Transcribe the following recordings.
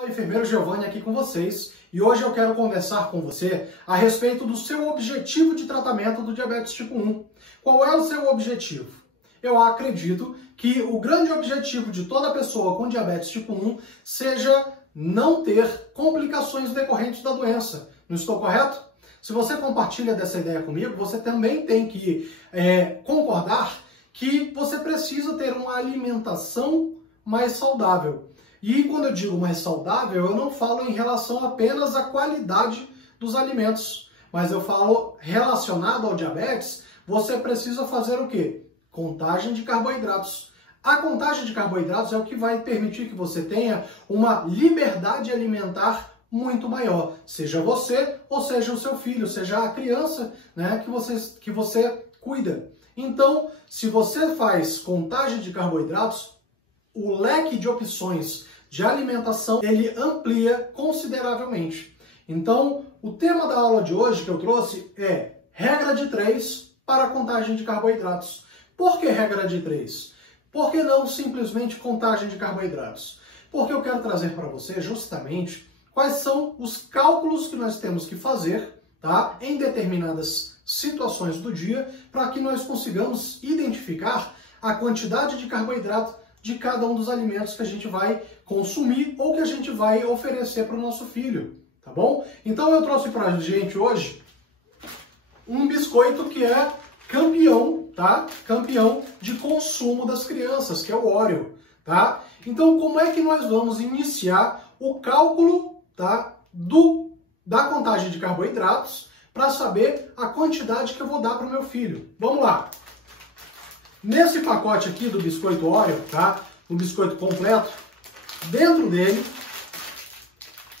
Olá, enfermeiro Giovanni aqui com vocês, e hoje eu quero conversar com você a respeito do seu objetivo de tratamento do diabetes tipo 1. Qual é o seu objetivo? Eu acredito que o grande objetivo de toda pessoa com diabetes tipo 1 seja não ter complicações decorrentes da doença. Não estou correto? Se você compartilha dessa ideia comigo, você também tem que concordar que você precisa ter uma alimentação mais saudável. E quando eu digo mais saudável, eu não falo em relação apenas à qualidade dos alimentos, mas eu falo relacionado ao diabetes, você precisa fazer o quê? Contagem de carboidratos. A contagem de carboidratos é o que vai permitir que você tenha uma liberdade alimentar muito maior, seja você ou seja o seu filho, seja a criança, né, que você cuida. Então, se você faz contagem de carboidratos, o leque de opções de alimentação, ele amplia consideravelmente. Então, o tema da aula de hoje que eu trouxe é regra de 3 para a contagem de carboidratos. Por que regra de 3? Por que não simplesmente contagem de carboidratos? Porque eu quero trazer para você justamente quais são os cálculos que nós temos que fazer, tá, em determinadas situações do dia, para que nós consigamos identificar a quantidade de carboidrato de cada um dos alimentos que a gente vai consumir ou que a gente vai oferecer para o nosso filho, tá bom? Então eu trouxe para a gente hoje um biscoito que é campeão, tá? Campeão de consumo das crianças, que é o Oreo, tá? Então como é que nós vamos iniciar o cálculo, tá, da contagem de carboidratos para saber a quantidade que eu vou dar para o meu filho? Vamos lá! Nesse pacote aqui do biscoito Oreo, tá? Um biscoito completo, dentro dele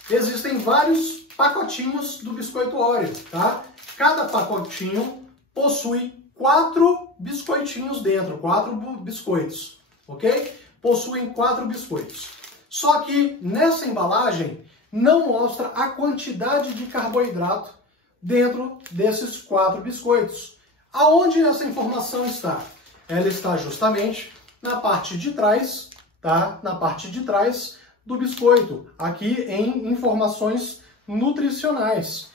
existem vários pacotinhos do biscoito Oreo, tá? Cada pacotinho possui 4 biscoitinhos dentro, 4 biscoitos, ok? Possuem 4 biscoitos. Só que nessa embalagem não mostra a quantidade de carboidrato dentro desses 4 biscoitos. Aonde essa informação está? Ela está justamente na parte de trás, tá? Na parte de trás do biscoito, aqui em informações nutricionais.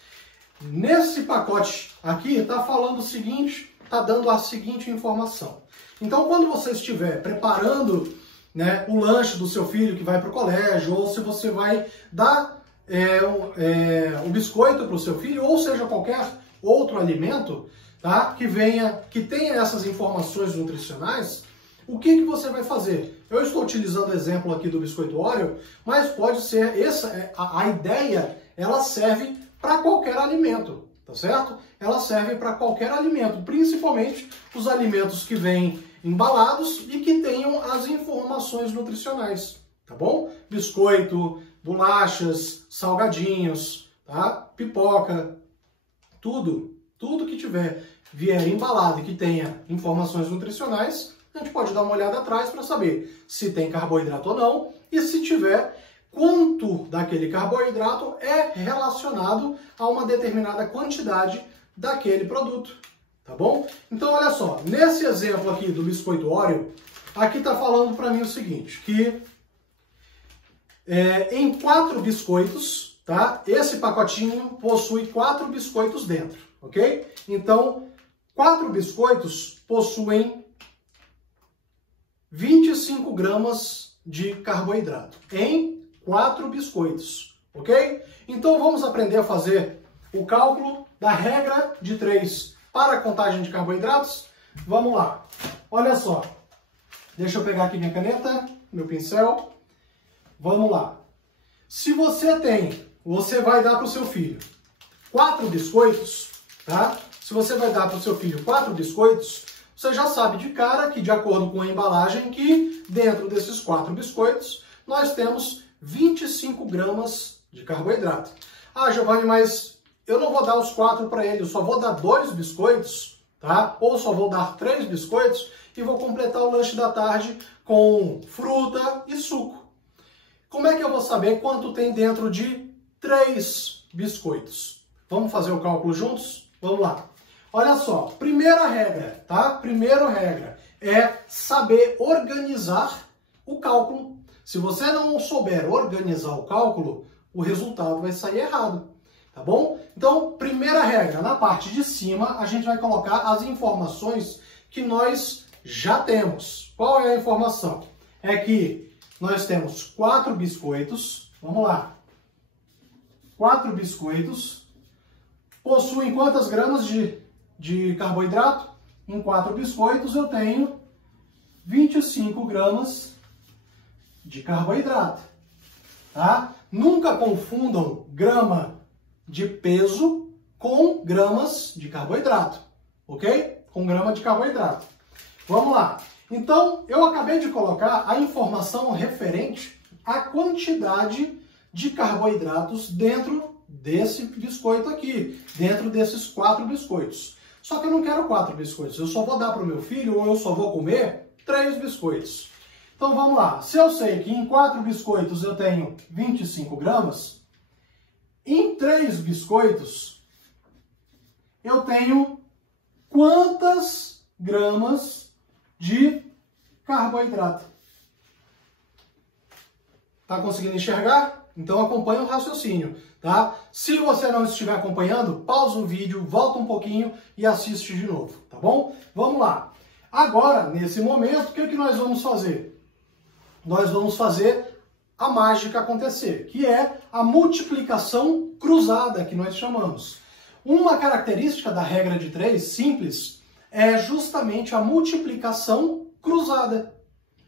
Nesse pacote aqui está falando o seguinte, está dando a seguinte informação. Então, quando você estiver preparando, né, o lanche do seu filho que vai para o colégio, ou se você vai dar o biscoito para o seu filho, ou seja, qualquer outro alimento, tá, que tenha essas informações nutricionais, o que você vai fazer? Eu estou utilizando o exemplo aqui do biscoito Oreo, mas pode ser, a ideia, ela serve para qualquer alimento, tá certo? Ela serve para qualquer alimento, principalmente os alimentos que vêm embalados e que tenham as informações nutricionais, tá bom? Biscoito, bolachas, salgadinhos, tá? Pipoca, tudo que vier embalado e que tenha informações nutricionais, a gente pode dar uma olhada atrás para saber se tem carboidrato ou não e se tiver, quanto daquele carboidrato é relacionado a uma determinada quantidade daquele produto, tá bom? Então olha só, nesse exemplo aqui do biscoito Oreo, aqui está falando para mim o seguinte, que em 4 biscoitos, tá? Esse pacotinho possui 4 biscoitos dentro, ok? Então, 4 biscoitos possuem 25 gramas de carboidrato em 4 biscoitos, ok? Então vamos aprender a fazer o cálculo da regra de 3 para a contagem de carboidratos? Vamos lá. Olha só. Deixa eu pegar aqui minha caneta, meu pincel. Vamos lá. Se você vai dar para o seu filho 4 biscoitos, tá? Se você vai dar para o seu filho 4 biscoitos, você já sabe de cara que, de acordo com a embalagem, que dentro desses 4 biscoitos, nós temos 25 gramas de carboidrato. Ah, Giovanni, mas eu não vou dar os 4 para ele, eu só vou dar 2 biscoitos, tá? Ou só vou dar 3 biscoitos e vou completar o lanche da tarde com fruta e suco. Como é que eu vou saber quanto tem dentro de 3 biscoitos? Vamos fazer o cálculo juntos? Vamos lá. Olha só, primeira regra, tá? Primeira regra é saber organizar o cálculo. Se você não souber organizar o cálculo, o resultado vai sair errado, tá bom? Então, primeira regra, na parte de cima, a gente vai colocar as informações que nós já temos. Qual é a informação? É que nós temos 4 biscoitos, vamos lá, 4 biscoitos, possuem quantas gramas de carboidrato? Em 4 biscoitos eu tenho 25 gramas de carboidrato, tá? Nunca confundam grama de peso com gramas de carboidrato, ok? Com grama de carboidrato. Vamos lá. Então, eu acabei de colocar a informação referente à quantidade de carboidratos dentro desse biscoito aqui, dentro desses 4 biscoitos. Só que eu não quero 4 biscoitos, eu só vou dar para o meu filho ou eu só vou comer 3 biscoitos. Então vamos lá, se eu sei que em 4 biscoitos eu tenho 25 gramas, em 3 biscoitos eu tenho quantas gramas de carboidrato? Tá conseguindo enxergar? Então acompanha o raciocínio, tá? Se você não estiver acompanhando, pausa o vídeo, volta um pouquinho e assiste de novo, tá bom? Vamos lá. Agora, nesse momento, o que nós vamos fazer? Nós vamos fazer a mágica acontecer, que é a multiplicação cruzada, que nós chamamos. Uma característica da regra de 3, simples, é justamente a multiplicação cruzada.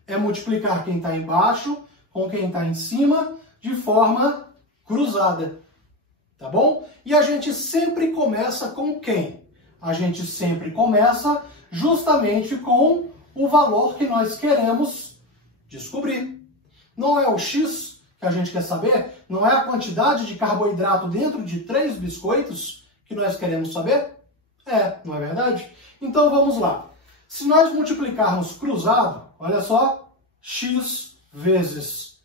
É multiplicar quem está embaixo com quem está em cima, de forma cruzada, tá bom? E a gente sempre começa com quem? A gente sempre começa justamente com o valor que nós queremos descobrir. Não é o X que a gente quer saber? Não é a quantidade de carboidrato dentro de 3 biscoitos que nós queremos saber? É, não é verdade? Então vamos lá. Se nós multiplicarmos cruzado, olha só, X vezes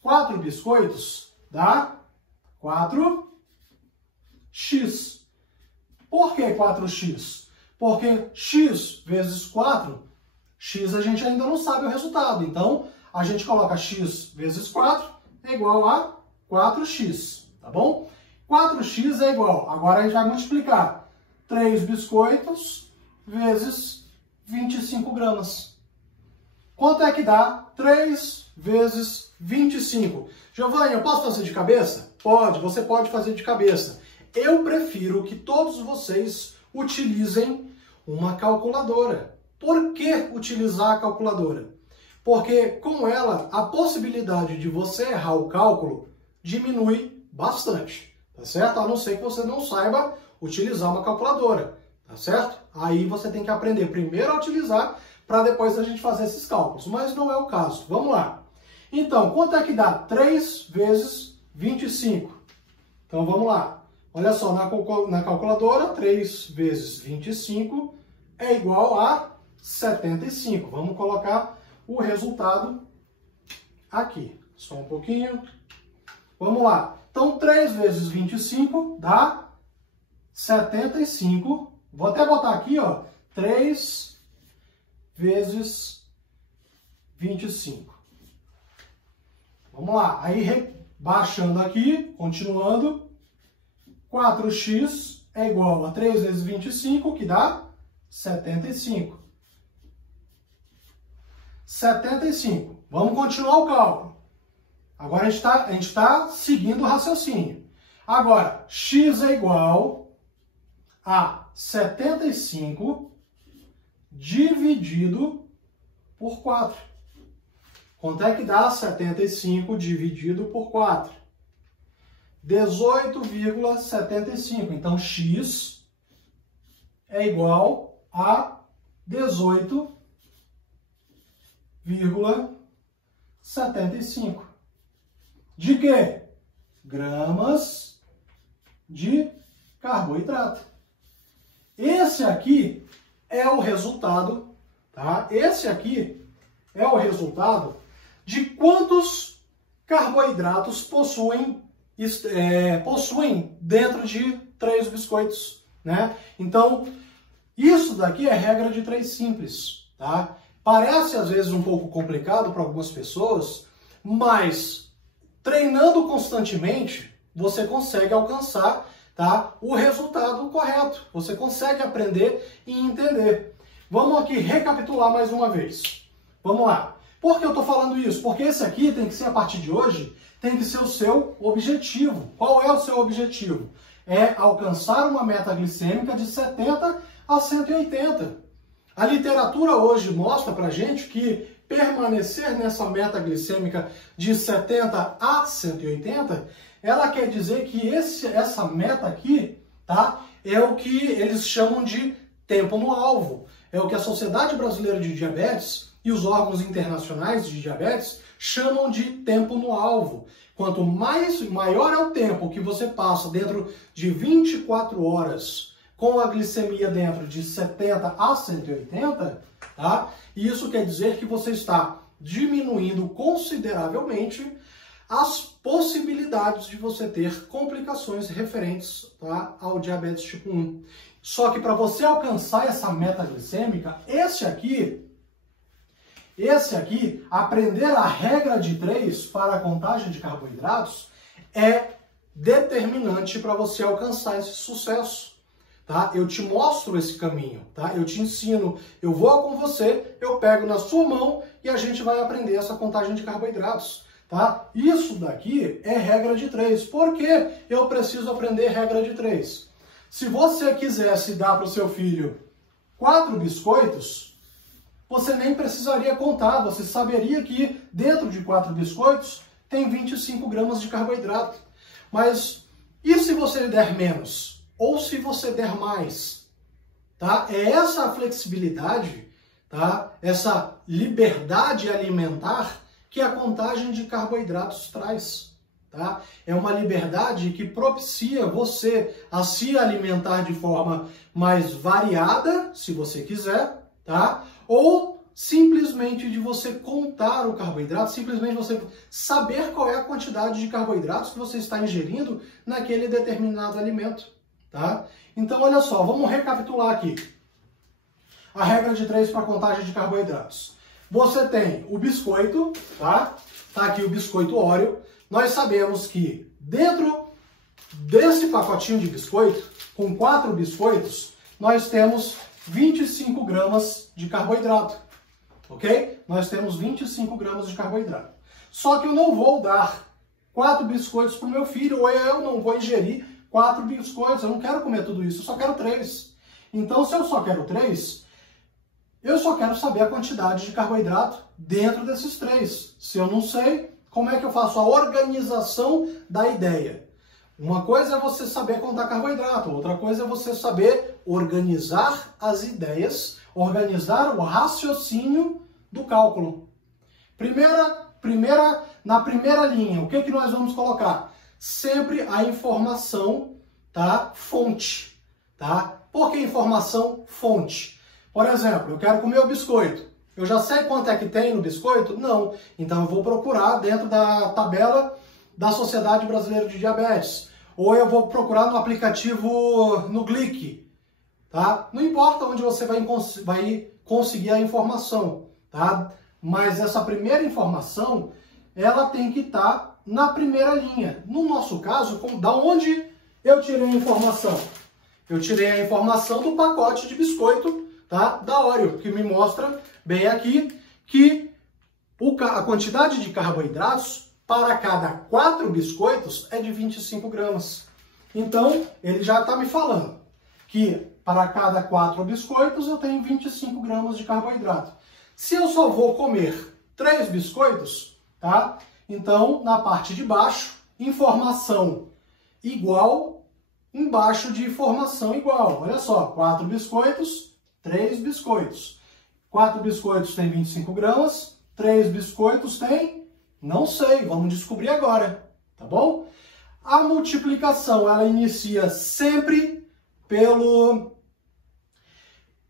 4 biscoitos dá 4x. Por que 4x? Porque x vezes 4, x a gente ainda não sabe o resultado. Então, a gente coloca x vezes 4 é igual a 4x, tá bom? 4x é igual, agora a gente vai multiplicar 3 biscoitos vezes 25 gramas. Quanto é que dá 3 vezes 25? Giovanni, eu posso fazer de cabeça? Pode, você pode fazer de cabeça. Eu prefiro que todos vocês utilizem uma calculadora. Por que utilizar a calculadora? Porque com ela, a possibilidade de você errar o cálculo diminui bastante, tá certo? A não ser que você não saiba utilizar uma calculadora, tá certo? Aí você tem que aprender primeiro a utilizar, para depois a gente fazer esses cálculos, mas não é o caso. Vamos lá. Então, quanto é que dá 3 vezes 25? Então, vamos lá. Olha só, na calculadora, 3 vezes 25 é igual a 75. Vamos colocar o resultado aqui. Só um pouquinho. Vamos lá. Então, 3 vezes 25 dá 75. Vou até botar aqui, ó, 3 vezes 25. Vamos lá. Aí, baixando aqui, continuando, 4x é igual a 3 vezes 25, que dá 75. 75. Vamos continuar o cálculo. Agora a gente está seguindo o raciocínio. Agora, x é igual a 75 dividido por 4. Quanto é que dá 75 dividido por 4? 18,75. Então, x é igual a 18,75. De quê? Gramas de carboidrato. Esse aqui é o resultado, tá? Esse aqui é o resultado de quantos carboidratos possuem dentro de 3 biscoitos, né? Então, isso daqui é regra de 3 simples, tá? Parece às vezes um pouco complicado para algumas pessoas, Mas treinando constantemente, você consegue alcançar, tá, o resultado correto. Você consegue aprender e entender. Vamos aqui recapitular mais uma vez. Vamos lá. Por que eu estou falando isso? Porque esse aqui tem que ser, a partir de hoje, tem que ser o seu objetivo. Qual é o seu objetivo? É alcançar uma meta glicêmica de 70 a 180. A literatura hoje mostra pra gente que permanecer nessa meta glicêmica de 70 a 180, ela quer dizer que essa meta aqui, tá, é o que eles chamam de tempo no alvo. É o que a Sociedade Brasileira de Diabetes e os órgãos internacionais de diabetes chamam de tempo no alvo. Quanto maior é o tempo que você passa dentro de 24 horas com a glicemia dentro de 70 a 180, tá? Isso quer dizer que você está diminuindo consideravelmente as possibilidades de você ter complicações referentes, tá, ao diabetes tipo 1. Só que para você alcançar essa meta glicêmica, esse aqui, aprender a regra de 3 para a contagem de carboidratos é determinante para você alcançar esse sucesso. Tá? Eu te mostro esse caminho, tá? Eu te ensino, eu vou com você, eu pego na sua mão e a gente vai aprender essa contagem de carboidratos. Tá? Isso daqui é regra de 3. Por que eu preciso aprender regra de 3? Se você quisesse dar para o seu filho 4 biscoitos, você nem precisaria contar, você saberia que dentro de 4 biscoitos tem 25 gramas de carboidrato. Mas e se você der menos? Ou se você der mais? Tá? É essa a flexibilidade, tá? Essa liberdade alimentar que a contagem de carboidratos traz. Tá? É uma liberdade que propicia você a se alimentar de forma mais variada, se você quiser, tá? Ou simplesmente de você contar o carboidrato, simplesmente você saber qual é a quantidade de carboidratos que você está ingerindo naquele determinado alimento. Tá? Então, olha só, vamos recapitular aqui. A regra de 3 para contagem de carboidratos. Você tem o biscoito, tá? Tá aqui o biscoito Oreo. Nós sabemos que dentro desse pacotinho de biscoito, com 4 biscoitos, nós temos 25 gramas de carboidrato, ok? Nós temos 25 gramas de carboidrato. Só que eu não vou dar 4 biscoitos para o meu filho, ou eu não vou ingerir 4 biscoitos, eu não quero comer tudo isso, eu só quero 3. Então, se eu só quero 3, eu só quero saber a quantidade de carboidrato dentro desses 3. Se eu não sei, como é que eu faço a organização da ideia? Uma coisa é você saber contar carboidrato, outra coisa é você saber organizar as ideias, organizar o raciocínio do cálculo. Na primeira linha, o que nós vamos colocar? Sempre a informação, tá? Fonte, tá? Por que informação fonte? Por exemplo, eu quero comer o biscoito. Eu já sei quanto é que tem no biscoito? Não. Então eu vou procurar dentro da tabela da Sociedade Brasileira de Diabetes. Ou eu vou procurar no aplicativo no Glic, tá? Não importa onde você vai conseguir a informação, tá? Mas essa primeira informação, ela tem que estar na primeira linha. No nosso caso, da onde eu tirei a informação? Eu tirei a informação do pacote de biscoito, tá? Da Oreo, que me mostra bem aqui que a quantidade de carboidratos para cada 4 biscoitos é de 25 gramas. Então, ele já está me falando que para cada 4 biscoitos eu tenho 25 gramas de carboidrato. Se eu só vou comer 3 biscoitos, tá? Então, na parte de baixo, informação igual, embaixo de informação igual. Olha só, 4 biscoitos, 3 biscoitos. 4 biscoitos tem 25 gramas, 3 biscoitos tem, não sei, vamos descobrir agora, tá bom? A multiplicação, ela inicia sempre pelo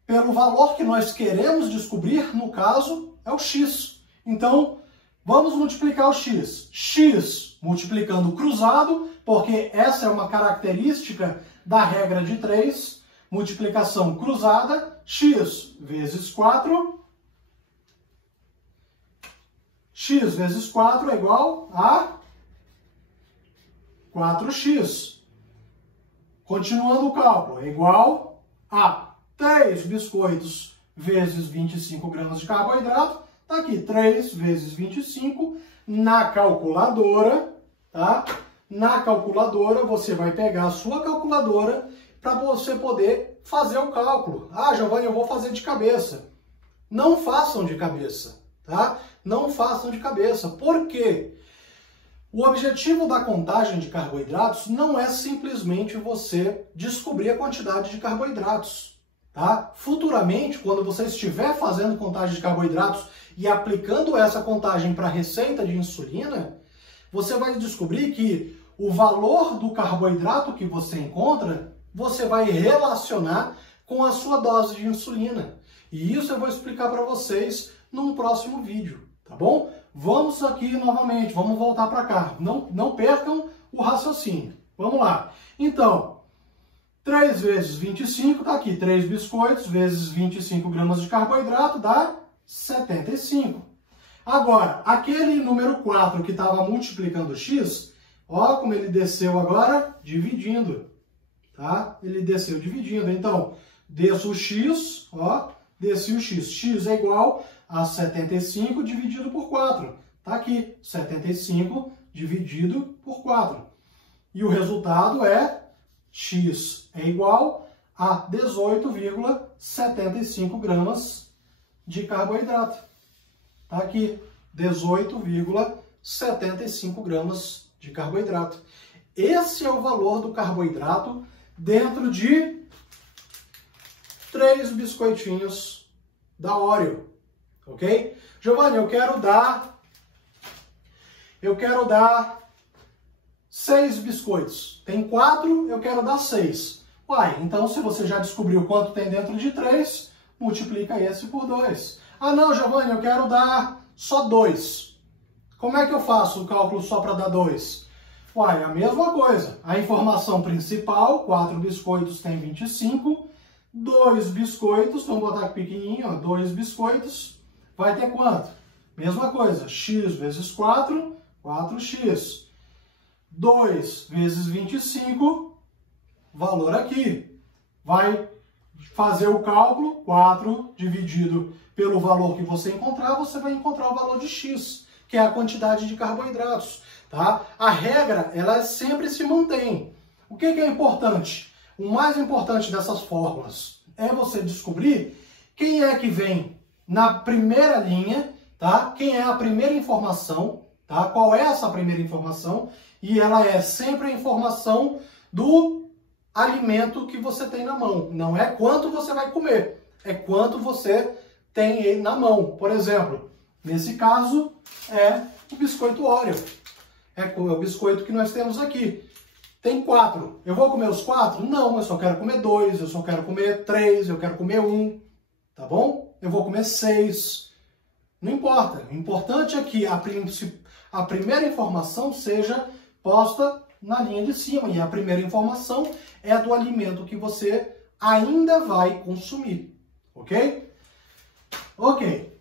valor que nós queremos descobrir, no caso, é o x. Então, vamos multiplicar o x. X multiplicando cruzado, porque essa é uma característica da regra de 3, multiplicação cruzada, x vezes 4, x vezes 4 é igual a 4x. Continuando o cálculo, é igual a 3 biscoitos vezes 25 gramas de carboidrato. Está aqui, 3 vezes 25 na calculadora, tá? Na calculadora, você vai pegar a sua calculadora para você poder fazer o cálculo. Ah, Giovanni, eu vou fazer de cabeça. Não façam de cabeça, tá? Não façam de cabeça. Por quê? O objetivo da contagem de carboidratos não é simplesmente você descobrir a quantidade de carboidratos, tá? Futuramente, quando você estiver fazendo contagem de carboidratos e aplicando essa contagem para a receita de insulina, você vai descobrir que o valor do carboidrato que você encontra, você vai relacionar com a sua dose de insulina. E isso eu vou explicar para vocês num próximo vídeo, tá bom? Vamos aqui novamente, vamos voltar para cá. Não percam o raciocínio. Vamos lá. Então, 3 vezes 25, tá aqui, 3 biscoitos vezes 25 gramas de carboidrato dá 75. Agora, aquele número 4 que estava multiplicando x, ó como ele desceu agora, dividindo, tá? Ele desceu dividindo. Então, desço o x, ó, desci o x. X é igual a 75 dividido por 4. Tá aqui, 75 dividido por 4. E o resultado é x é igual a 18,75 gramas de carboidrato. Tá aqui, 18,75 gramas de carboidrato. Esse é o valor do carboidrato dentro de 3 biscoitinhos da Oreo, ok? Giovanni, eu quero dar 6 biscoitos. Tem 4, eu quero dar 6. Uai, então se você já descobriu quanto tem dentro de 3, multiplica esse por 2. Ah não, Giovanni, eu quero dar só 2. Como é que eu faço o cálculo só para dar 2? Uai, a mesma coisa. A informação principal, 4 biscoitos tem 25. 2 biscoitos, vamos botar aqui pequenininho, ó, 2 biscoitos, vai ter quanto? Mesma coisa, x vezes 4, 4x. 2 vezes 25, valor aqui. Vai fazer o cálculo, 4 dividido pelo valor que você encontrar, você vai encontrar o valor de x, que é a quantidade de carboidratos, tá? A regra, ela sempre se mantém. O que é importante? O mais importante dessas fórmulas é você descobrir quem é que vem na primeira linha, tá? Quem é a primeira informação, tá? Qual é essa primeira informação? E ela é sempre a informação do alimento que você tem na mão. Não é quanto você vai comer, é quanto você tem ele na mão. Por exemplo, nesse caso é o biscoito Oreo. É o biscoito que nós temos aqui. Tem 4. Eu vou comer os 4? Não, eu só quero comer 2, eu só quero comer 3, eu quero comer 1. Tá bom? Eu vou comer 6. Não importa. O importante é que a primeira informação seja posta na linha de cima. E a primeira informação é do alimento que você ainda vai consumir. Ok? Ok.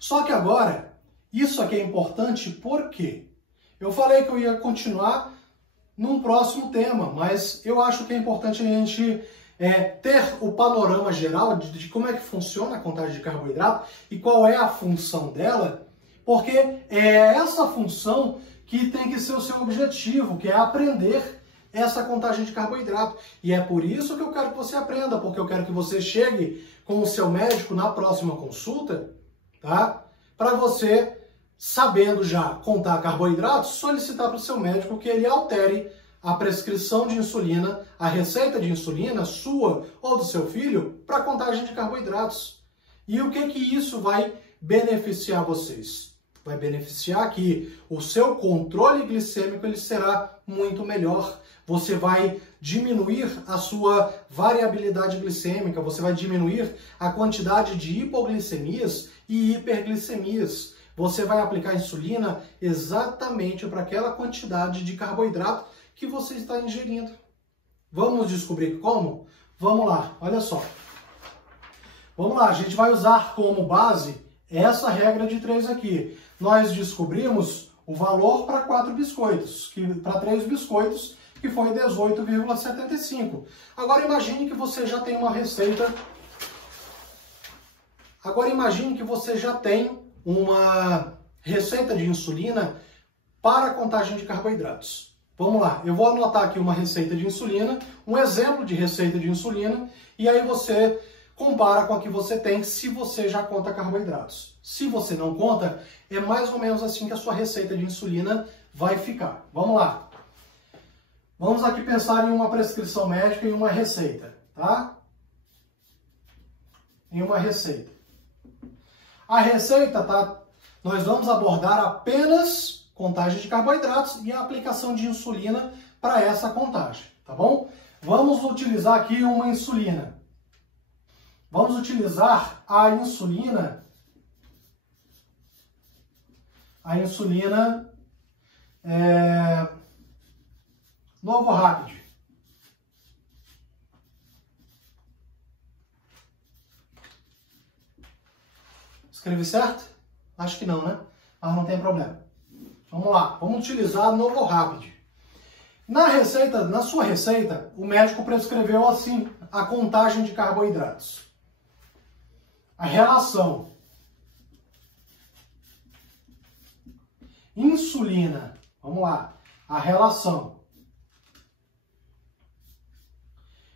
Só que agora, isso aqui é importante por quê? Eu falei que eu ia continuar num próximo tema, mas eu acho que é importante a gente ter o panorama geral de como é que funciona a contagem de carboidrato e qual é a função dela, porque é essa função que tem que ser o seu objetivo, que é aprender essa contagem de carboidrato. E é por isso que eu quero que você aprenda, porque eu quero que você chegue com o seu médico na próxima consulta, tá? Para você, sabendo já contar carboidratos, solicitar para o seu médico que ele altere a prescrição de insulina, a receita de insulina sua ou do seu filho para contagem de carboidratos. E o que isso vai beneficiar vocês? Vai beneficiar que o seu controle glicêmico ele será muito melhor. Você vai diminuir a sua variabilidade glicêmica, você vai diminuir a quantidade de hipoglicemias e hiperglicemias. Você vai aplicar insulina exatamente para aquela quantidade de carboidrato que você está ingerindo. Vamos descobrir como? Vamos lá, olha só. Vamos lá, a gente vai usar como base essa regra de 3 aqui. Nós descobrimos o valor para 4 biscoitos, para 3 biscoitos, que foi 18,75. Agora imagine que você já tem uma receita. Agora imagine que você já tem uma receita de insulina para a contagem de carboidratos. Vamos lá, eu vou anotar aqui uma receita de insulina, um exemplo de receita de insulina, e aí você compara com a que você tem se você já conta carboidratos. Se você não conta, é mais ou menos assim que a sua receita de insulina vai ficar. Vamos lá. Vamos aqui pensar em uma prescrição médica e uma receita, tá? Em uma receita. A receita, tá? Nós vamos abordar apenas contagem de carboidratos e a aplicação de insulina para essa contagem, tá bom? Vamos utilizar aqui uma insulina. Vamos utilizar a insulina Novo Rapid. Escrevi certo? Acho que não, né? Mas não tem problema. Vamos lá, vamos utilizar Novo Rapid. Na sua receita, o médico prescreveu assim a contagem de carboidratos. A relação insulina, vamos lá, a relação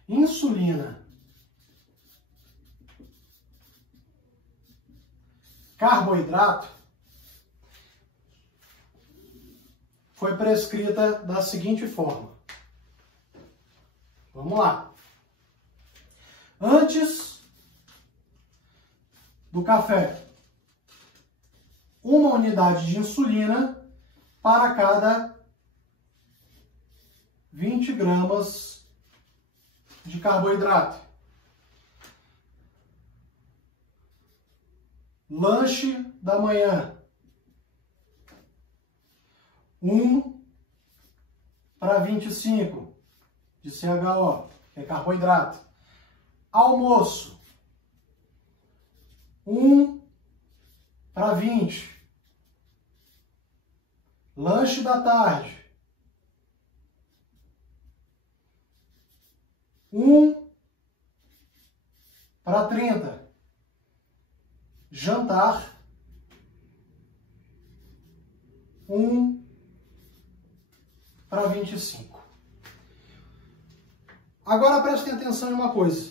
insulina carboidrato foi prescrita da seguinte forma. Vamos lá. Antes do café, 1 unidade de insulina para cada 20 gramas de carboidrato. Lanche da manhã, 1 para 25 de CHO, que é carboidrato. Almoço, 1 para 20. Lanche da tarde, 1 para 30. Jantar, 1 para 25. Agora prestem atenção em uma coisa.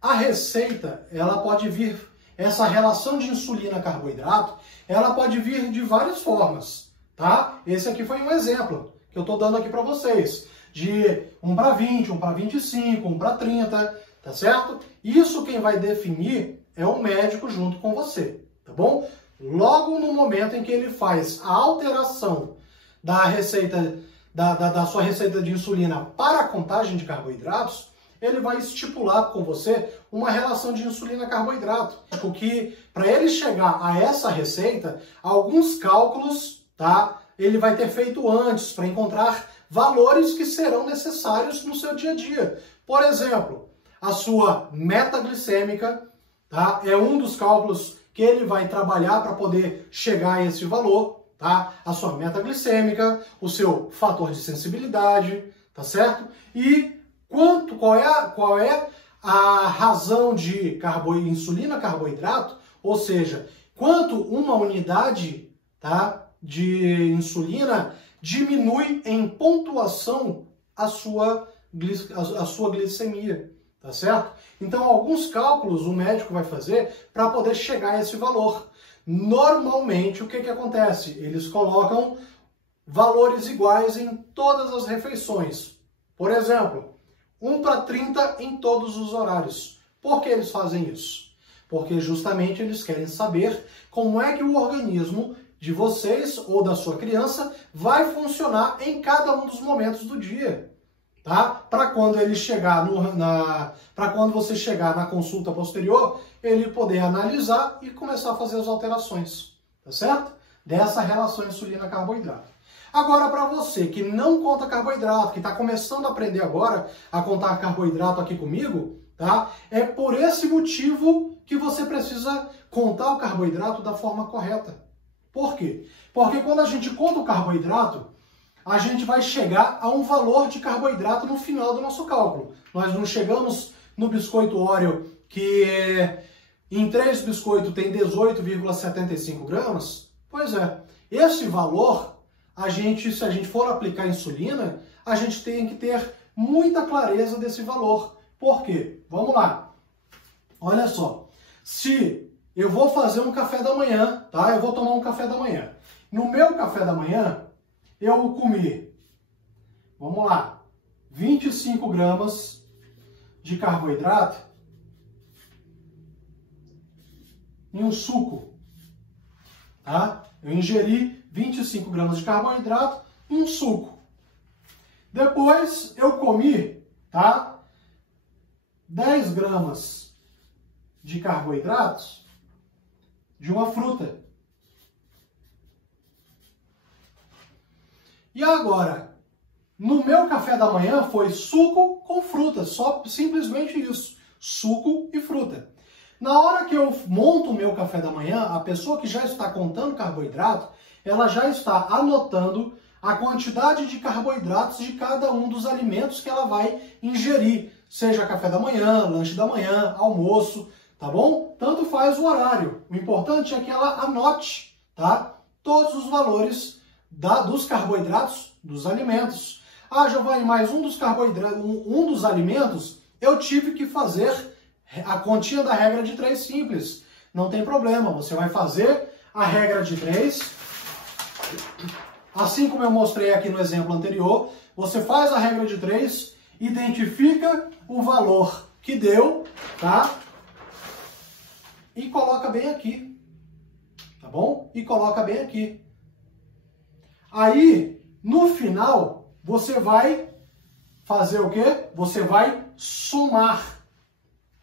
A receita, ela pode vir, essa relação de insulina-carboidrato, ela pode vir de várias formas, tá? Esse aqui foi um exemplo que eu estou dando aqui para vocês. De 1 para 20, 1 para 25, 1 para 30, tá certo? Isso quem vai definir é o médico junto com você, tá bom? Logo no momento em que ele faz a alteração da receita, da sua receita de insulina para a contagem de carboidratos, ele vai estipular com você uma relação de insulina-carboidrato. Porque para ele chegar a essa receita, alguns cálculos, tá? Ele vai ter feito antes para encontrar valores que serão necessários no seu dia a dia. Por exemplo, a sua meta glicêmica, tá? É um dos cálculos que ele vai trabalhar para poder chegar a esse valor, tá? A sua meta glicêmica, o seu fator de sensibilidade, tá certo? E qual é a razão de insulina-carboidrato, ou seja, quanto uma unidade, tá, de insulina diminui em pontuação a sua glicemia, tá certo? Então, alguns cálculos o médico vai fazer para poder chegar a esse valor. Normalmente, o que acontece? Eles colocam valores iguais em todas as refeições. Por exemplo, 1 para 30 em todos os horários. Por que eles fazem isso? Porque justamente eles querem saber como é que o organismo de vocês ou da sua criança vai funcionar em cada um dos momentos do dia, tá? Para quando ele chegar para quando você chegar na consulta posterior, ele poder analisar e começar a fazer as alterações, tá certo? Dessa relação insulina-carboidrato. Agora, para você que não conta carboidrato, que está começando a aprender agora a contar carboidrato aqui comigo, tá? É por esse motivo que você precisa contar o carboidrato da forma correta. Por quê? Porque quando a gente conta o carboidrato, a gente vai chegar a um valor de carboidrato no final do nosso cálculo. Nós não chegamos no biscoito Oreo que em 3 biscoitos tem 18,75 gramas? Pois é, esse valor, se a gente for aplicar insulina, a gente tem que ter muita clareza desse valor. Por quê? Vamos lá. Olha só, se eu vou fazer um café da manhã, tá? Eu vou tomar um café da manhã. No meu café da manhã, eu comi, vamos lá, 25 gramas de carboidrato em um suco, tá? Eu ingeri 25 gramas de carboidrato em um suco. Depois eu comi, tá? 10 gramas de carboidratos de uma fruta. E agora, no meu café da manhã foi suco com fruta, só simplesmente isso, suco e fruta. Na hora que eu monto o meu café da manhã, a pessoa que já está contando carboidrato, ela já está anotando a quantidade de carboidratos de cada um dos alimentos que ela vai ingerir, seja café da manhã, lanche da manhã, almoço, tá bom? Tanto faz o horário. O importante é que ela anote, tá? Todos os valores dos carboidratos dos alimentos. Ah, Giovanni, mas um dos carboidratos, um dos alimentos, eu tive que fazer a continha da regra de 3 simples. Não tem problema, você vai fazer a regra de 3. Assim como eu mostrei aqui no exemplo anterior, você faz a regra de 3, identifica o valor que deu, tá? E coloca bem aqui, tá bom? E coloca bem aqui. Aí, no final, você vai fazer o quê? Você vai somar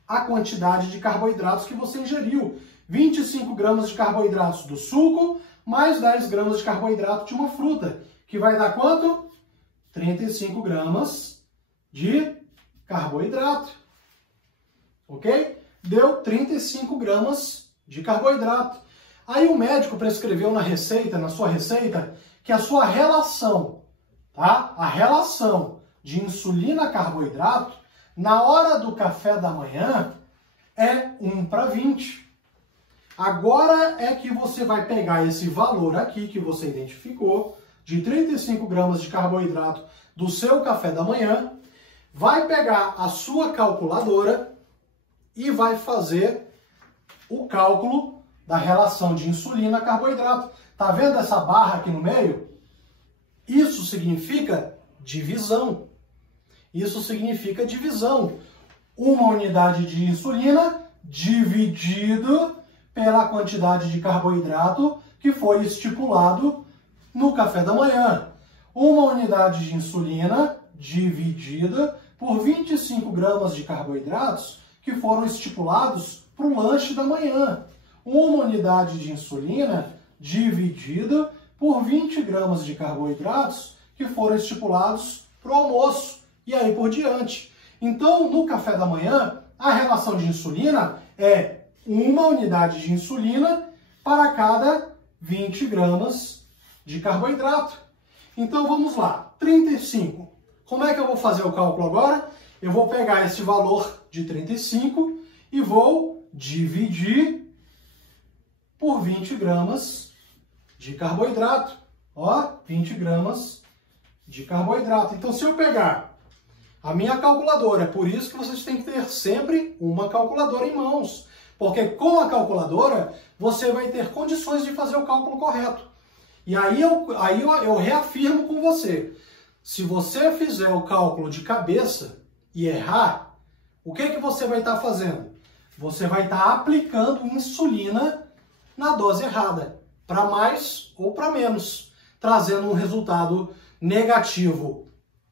a quantidade de carboidratos que você ingeriu. 25 gramas de carboidratos do suco, mais 10 gramas de carboidrato de uma fruta, que vai dar quanto? 35 gramas de carboidrato. Ok? Deu 35 gramas de carboidrato. Aí o médico prescreveu na sua receita, que a sua relação, tá? A relação de insulina-carboidrato, na hora do café da manhã, é 1:20. Agora é que você vai pegar esse valor aqui que você identificou, de 35 gramas de carboidrato do seu café da manhã, vai pegar a sua calculadora e vai fazer o cálculo da relação de insulina-carboidrato. Tá vendo essa barra aqui no meio? Isso significa divisão. Isso significa divisão. Uma unidade de insulina dividido pela quantidade de carboidrato que foi estipulado no café da manhã. Uma unidade de insulina dividida por 25 gramas de carboidratos que foram estipulados para o lanche da manhã. Uma unidade de insulina dividida por 20 gramas de carboidratos que foram estipulados para o almoço. E aí por diante. Então, no café da manhã, a relação de insulina é uma unidade de insulina para cada 20 gramas de carboidrato. Então, vamos lá. 35. Como é que eu vou fazer o cálculo agora? Eu vou pegar esse valor de 35 e vou dividir por 20 gramas de carboidrato. Ó, 20 gramas de carboidrato. Então, se eu pegar a minha calculadora, é por isso que vocês têm que ter sempre uma calculadora em mãos. Porque com a calculadora, você vai ter condições de fazer o cálculo correto. E aí eu reafirmo com você. Se você fizer o cálculo de cabeça e errar, o que você vai estar fazendo? Você vai estar aplicando insulina na dose errada, para mais ou para menos, trazendo um resultado negativo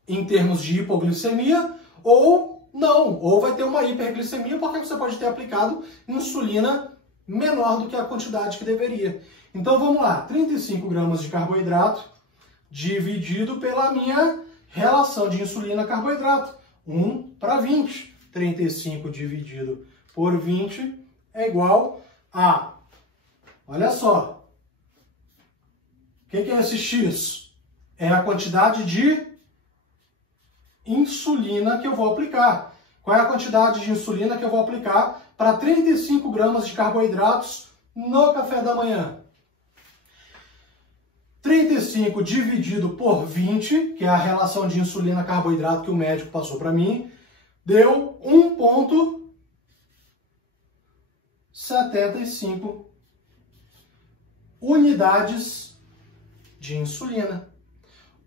em termos de hipoglicemia, ou não, ou vai ter uma hiperglicemia porque você pode ter aplicado insulina menor do que a quantidade que deveria. Então vamos lá, 35 gramas de carboidrato dividido pela minha relação de insulina-carboidrato, 1:20. 35 dividido por 20 é igual Olha só. O que é esse X? É a quantidade de insulina que eu vou aplicar. Qual é a quantidade de insulina que eu vou aplicar para 35 gramas de carboidratos no café da manhã? 35 dividido por 20, que é a relação de insulina-carboidrato que o médico passou para mim, deu 1,75 unidades de insulina.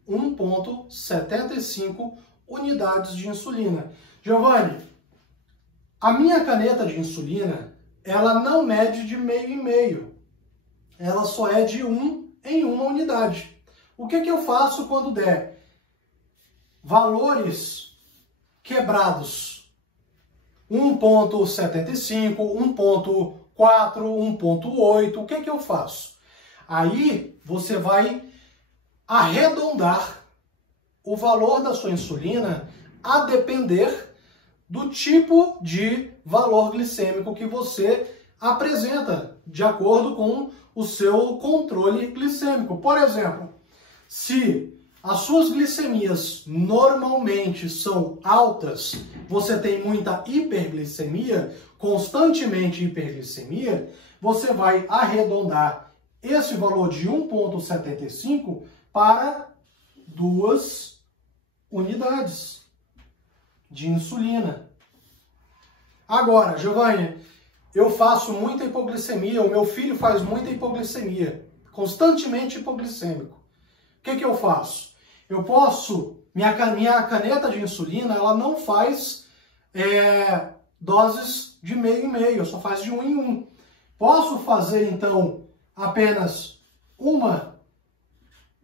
1,75 unidades de insulina. Giovanni, a minha caneta de insulina, ela não mede de meio em meio. Ela só é de 1 em 1 unidade. O que eu faço quando der valores quebrados? 1,75, 1,4, 1,8, o que eu faço? Aí você vai arredondar o valor da sua insulina a depender do tipo de valor glicêmico que você apresenta, de acordo com o seu controle glicêmico. Por exemplo, se as suas glicemias normalmente são altas, você tem muita hiperglicemia, constantemente hiperglicemia, você vai arredondar esse valor de 1,75 para 2 unidades de insulina. Agora, Giovanni, eu faço muita hipoglicemia, o meu filho faz muita hipoglicemia, constantemente hipoglicêmico. O que eu faço? Eu posso, minha caneta de insulina, ela não faz doses de meio em meio, só faz de 1 em 1. Posso fazer, então, apenas 1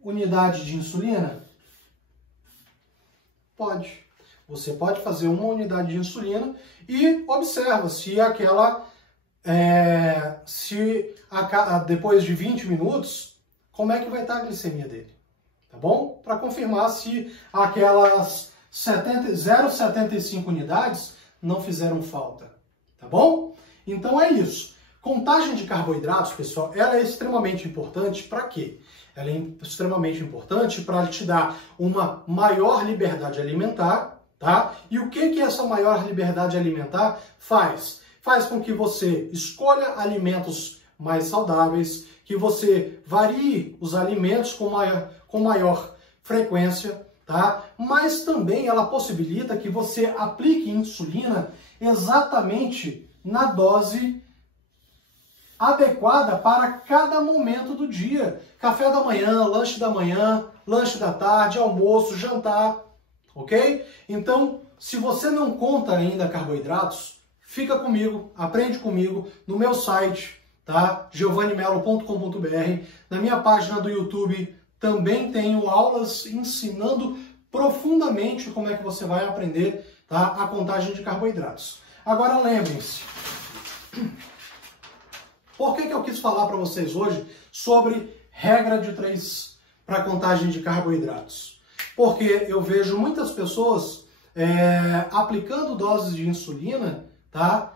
unidade de insulina? Pode. Você pode fazer 1 unidade de insulina e observa se depois de 20 minutos, como é que vai estar a glicemia dele. Tá bom? Para confirmar se aquelas 0,75 unidades não fizeram falta. Tá bom? Então é isso. Contagem de carboidratos, pessoal, ela é extremamente importante para quê? Ela é extremamente importante para te dar uma maior liberdade alimentar, tá? E o que essa maior liberdade alimentar faz? Faz com que você escolha alimentos mais saudáveis, que você varie os alimentos com maior frequência, tá? Mas também ela possibilita que você aplique insulina exatamente na dose adequada para cada momento do dia. Café da manhã, lanche da tarde, almoço, jantar, ok? Então, se você não conta ainda carboidratos, fica comigo, aprende comigo no meu site, tá? giovannimelo.com.br. Na minha página do YouTube também tenho aulas ensinando profundamente como é que você vai aprender, tá? A contagem de carboidratos. Agora lembrem-se, por que eu quis falar para vocês hoje sobre regra de 3 para contagem de carboidratos? Porque eu vejo muitas pessoas aplicando doses de insulina, tá?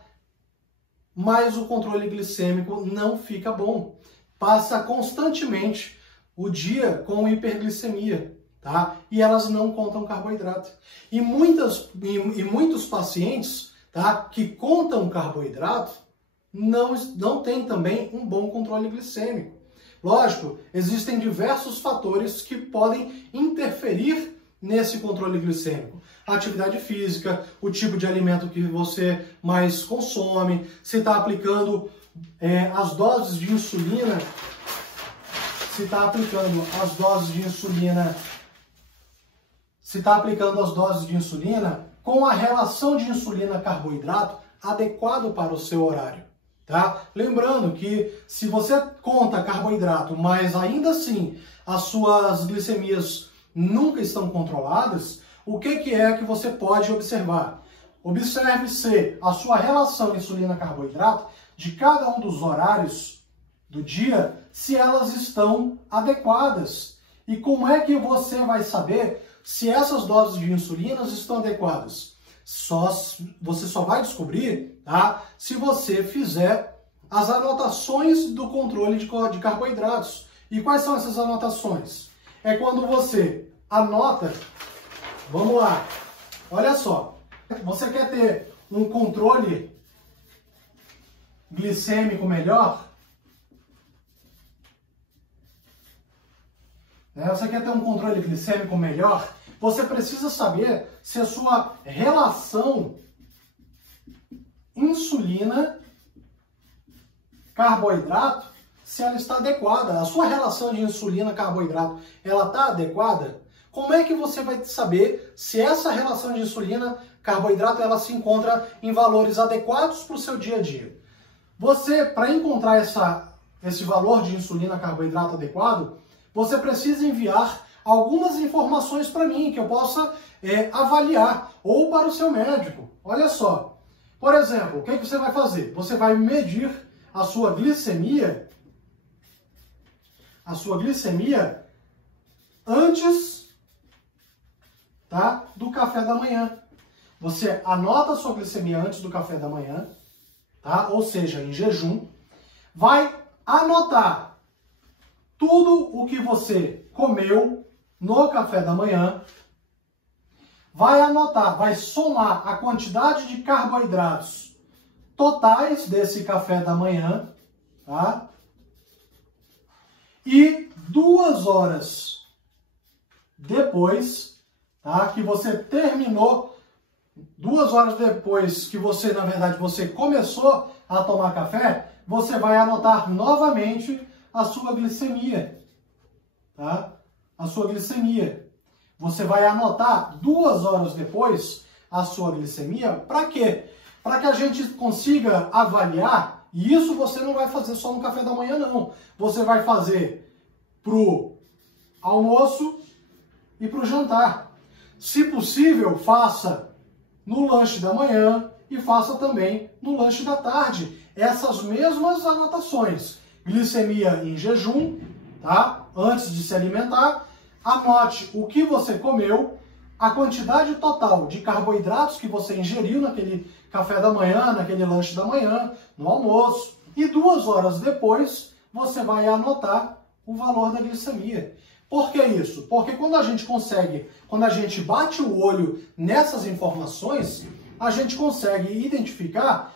Mas o controle glicêmico não fica bom. Passa constantemente o dia com hiperglicemia, tá? E elas não contam carboidrato. E muitos pacientes, tá, que contam carboidrato não tem também um bom controle glicêmico. Lógico, existem diversos fatores que podem interferir nesse controle glicêmico. A atividade física, o tipo de alimento que você mais consome, se está aplicando as doses de insulina, com a relação de insulina-carboidrato adequado para o seu horário. Tá? Lembrando que se você conta carboidrato, mas ainda assim as suas glicemias nunca estão controladas, o que é que você pode observar? Observe se a sua relação insulina-carboidrato de cada um dos horários do dia, se elas estão adequadas. E como é que você vai saber se essas doses de insulina estão adequadas? Você só vai descobrir, tá, se você fizer as anotações do controle de carboidratos. E quais são essas anotações? É quando você anota, vamos lá, olha só, você quer ter um controle glicêmico melhor? Você quer ter um controle glicêmico melhor? Você precisa saber se a sua relação insulina-carboidrato, se ela está adequada. A sua relação de insulina-carboidrato, ela está adequada? Como é que você vai saber se essa relação de insulina-carboidrato ela se encontra em valores adequados para o seu dia a dia? Você, para encontrar esse valor de insulina-carboidrato adequado, você precisa enviar algumas informações para mim, que eu possa avaliar, ou para o seu médico. Olha só, por exemplo, o que você vai fazer? Você vai medir a sua glicemia antes, tá, do café da manhã. Você anota a sua glicemia antes do café da manhã, tá? Ou seja, em jejum. Vai anotar tudo o que você comeu no café da manhã. Vai anotar, vai somar a quantidade de carboidratos totais desse café da manhã, tá? E 2 horas depois, tá, que você terminou, 2 horas depois que você, na verdade, você começou a tomar café, você vai anotar novamente a sua glicemia, tá? A sua glicemia. Você vai anotar 2 horas depois a sua glicemia. Para quê? Para que a gente consiga avaliar, e isso você não vai fazer só no café da manhã, não. Você vai fazer pro almoço e pro jantar. Se possível, faça no lanche da manhã e faça também no lanche da tarde. Essas mesmas anotações. Glicemia em jejum, tá? Antes de se alimentar. Anote o que você comeu, a quantidade total de carboidratos que você ingeriu naquele café da manhã, naquele lanche da manhã, no almoço. E 2 horas depois, você vai anotar o valor da glicemia. Por que isso? Porque quando a gente bate o olho nessas informações, a gente consegue identificar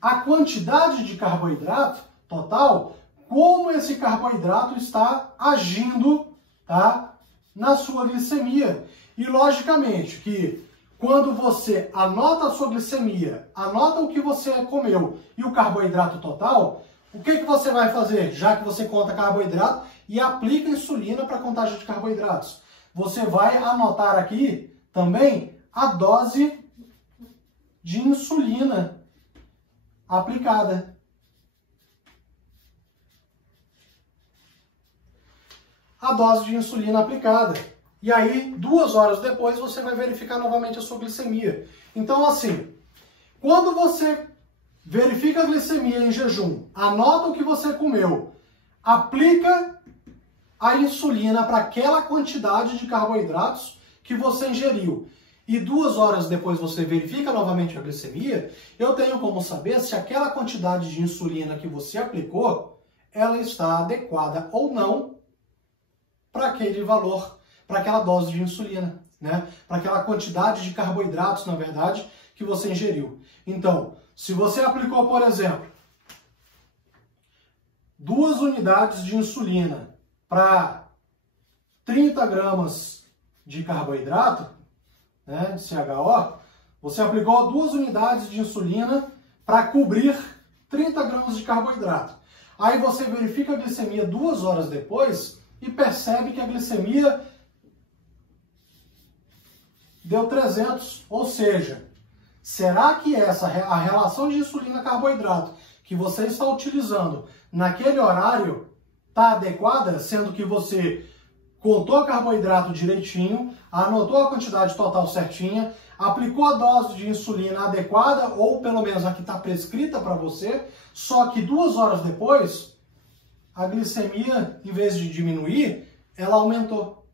a quantidade de carboidrato total, como esse carboidrato está agindo, tá, na sua glicemia. E logicamente que quando você anota a sua glicemia, anota o que você comeu e o carboidrato total, o que você vai fazer? Já que você conta carboidrato e aplica insulina para a contagem de carboidratos, você vai anotar aqui também a dose de insulina aplicada. A dose de insulina aplicada. E aí, 2 horas depois, você vai verificar novamente a sua glicemia. Então, assim, quando você verifica a glicemia em jejum, anota o que você comeu, aplica a insulina para aquela quantidade de carboidratos que você ingeriu, e 2 horas depois você verifica novamente a glicemia, eu tenho como saber se aquela quantidade de insulina que você aplicou, ela está adequada ou não para aquele valor, para aquela dose de insulina, né? Para aquela quantidade de carboidratos, na verdade, que você ingeriu. Então, se você aplicou, por exemplo, 2 unidades de insulina para 30 gramas de carboidrato, né, de CHO, você aplicou 2 unidades de insulina para cobrir 30 gramas de carboidrato. Aí você verifica a glicemia 2 horas depois e percebe que a glicemia deu 300. Ou seja, será que a relação de insulina-carboidrato que você está utilizando naquele horário está adequada, sendo que você contou carboidrato direitinho, anotou a quantidade total certinha, aplicou a dose de insulina adequada, ou pelo menos a que está prescrita para você, só que 2 horas depois, a glicemia, em vez de diminuir, ela aumentou.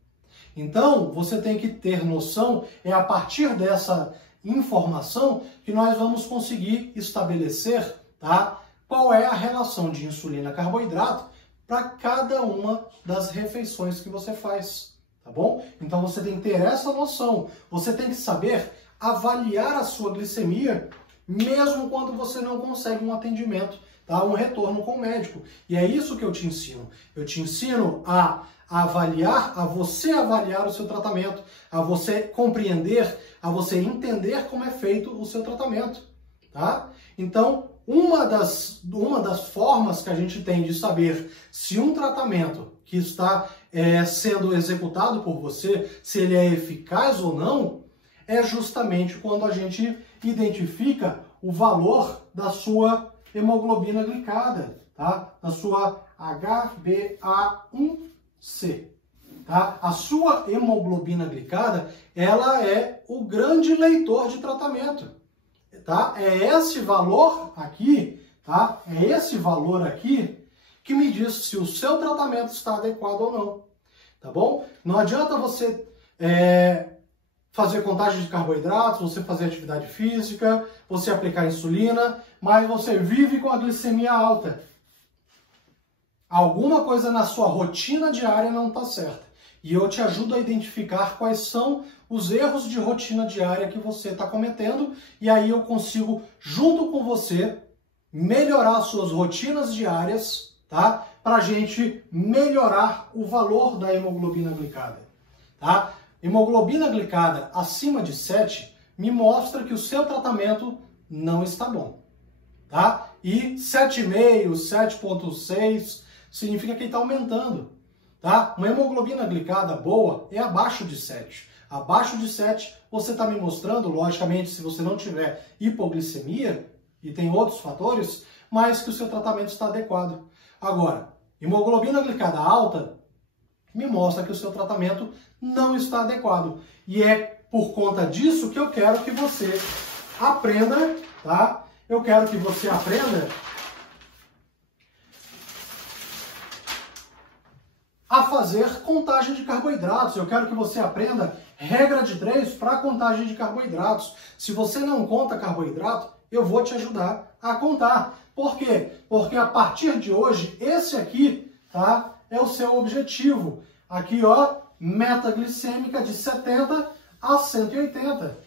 Então, você tem que ter noção, é a partir dessa informação que nós vamos conseguir estabelecer, tá, qual é a relação de insulina-carboidrato para cada uma das refeições que você faz, tá bom? Então você tem que ter essa noção, você tem que saber avaliar a sua glicemia, mesmo quando você não consegue um atendimento, tá? Um retorno com o médico. E é isso que eu te ensino. Eu te ensino a avaliar, a você avaliar o seu tratamento, a você compreender, a você entender como é feito o seu tratamento, tá? Então, uma das formas que a gente tem de saber se um tratamento que está sendo executado por você, se ele é eficaz ou não, é justamente quando a gente identifica o valor da sua hemoglobina glicada, tá? Da sua HbA1c. Tá? A sua hemoglobina glicada, ela é o grande leitor de tratamento. Tá? É esse valor aqui, tá? É esse valor aqui que me diz se o seu tratamento está adequado ou não. Tá bom? Não adianta você fazer contagem de carboidratos, você fazer atividade física, você aplicar insulina, mas você vive com a glicemia alta. Alguma coisa na sua rotina diária não está certa. E eu te ajudo a identificar quais são os erros de rotina diária que você está cometendo, e aí eu consigo, junto com você, melhorar as suas rotinas diárias, tá? Para a gente melhorar o valor da hemoglobina glicada, tá? Hemoglobina glicada acima de 7 me mostra que o seu tratamento não está bom, tá? E 7,5, 7,6 significa que ele está aumentando. Tá? Uma hemoglobina glicada boa é abaixo de 7. Abaixo de 7, você está me mostrando, logicamente, se você não tiver hipoglicemia, e tem outros fatores, mas que o seu tratamento está adequado. Agora, hemoglobina glicada alta me mostra que o seu tratamento não está adequado. E é por conta disso que eu quero que você aprenda, tá? Eu quero que você aprenda a fazer contagem de carboidratos. Eu quero que você aprenda regra de 3 para contagem de carboidratos. Se você não conta carboidrato, eu vou te ajudar a contar. Por quê? Porque a partir de hoje, esse aqui, tá, é o seu objetivo. Aqui, ó, meta glicêmica de 70 a 180.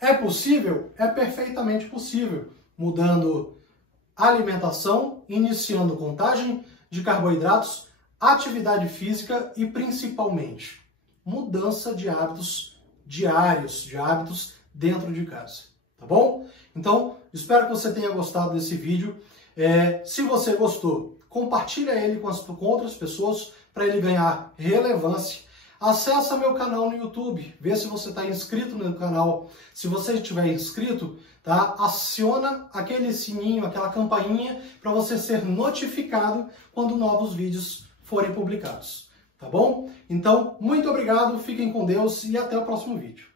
É possível? É perfeitamente possível. Mudando a alimentação, iniciando contagem de carboidratos, atividade física e, principalmente, mudança de hábitos diários, de hábitos dentro de casa, tá bom? Então, espero que você tenha gostado desse vídeo. Se você gostou, compartilha ele com outras pessoas para ele ganhar relevância. Acessa meu canal no YouTube, vê se você está inscrito no canal. Se você estiver inscrito, tá? Aciona aquele sininho, aquela campainha para você ser notificado quando novos vídeos forem publicados, tá bom? Então, muito obrigado, fiquem com Deus e até o próximo vídeo.